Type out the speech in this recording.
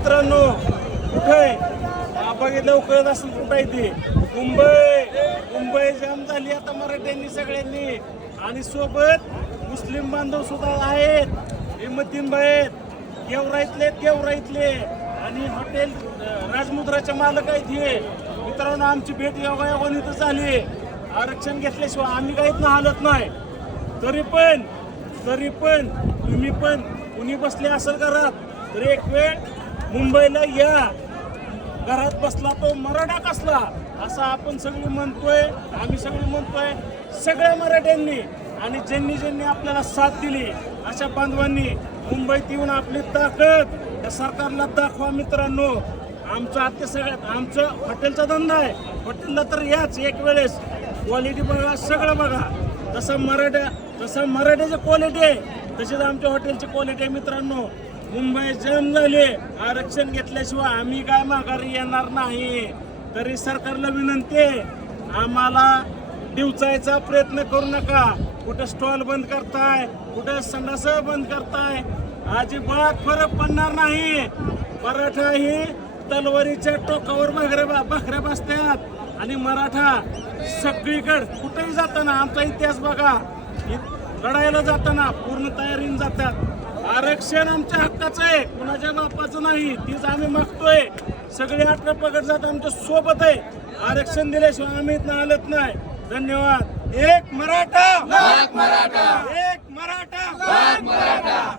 मित्रांनो कुठे बघितलं कळत असेल कुठं आहे ते मुंबई जाम झाली आता मराठ्यांनी सगळ्यांनी आणि सोबत मुस्लिम बांधव सुद्धा आहेत हिमतीनबाई आहेत गेवराईतले आणि हॉटेल राजमुद्राचे मालक आहेत हे मित्रांनो आमची भेट योगायोगाने इथं झाली आरक्षण घेतल्याशिवाय आम्ही काहीच ना हालत नाही तरी पण तुम्ही पण कुणी बसले असेल घरात तर एक वेळ मुंबईला या घरात बसला तो मराठा कसला असं आपण सगळे म्हणतोय आम्ही सगळे म्हणतोय सगळ्या मराठ्यांनी आणि ज्यांनी आपल्याला साथ दिली अशा बांधवांनी मुंबईत येऊन आपली ताकद या सरकारला दाखवा मित्रांनो आमचं आता सगळ्यात आमचं हॉटेलचा धंदा आहे हॉटेलला तर याच एक वेळेस क्वालिटी बघा सगळं बघा जसं मराठ्याची क्वालिटी आहे तशीच आमच्या हॉटेलची क्वालिटी आहे मित्रांनो मुंबई जाम झाले आरक्षण घेतल्याशिवाय आम्ही काय माघारी येणार नाही तरी सरकारला विनंती आहे आम्हाला डिवचायचा प्रयत्न करू नका कुठं स्टॉल बंद करताय कुठं संडास बंद करताय अजिबात फरक पडणार नाही मराठा ही तलवारीच्या टोकावर भाकऱ्या बसतात आणि मराठा सगळीकडे कुठेही जाताना आमचा इतिहास बघा लढायला जाताना पूर्ण तयारीने जातात आरक्षण आमच्या हक्काचं आहे कुणाच्या बापाचं नाही तीच आम्ही मागतोय सगळे आठ पकड जात आमच्या सोबत आहे आरक्षण दिल्याशिवाय आम्ही इथं हालत नाही धन्यवाद एक मराठा एक मराठा एक मराठा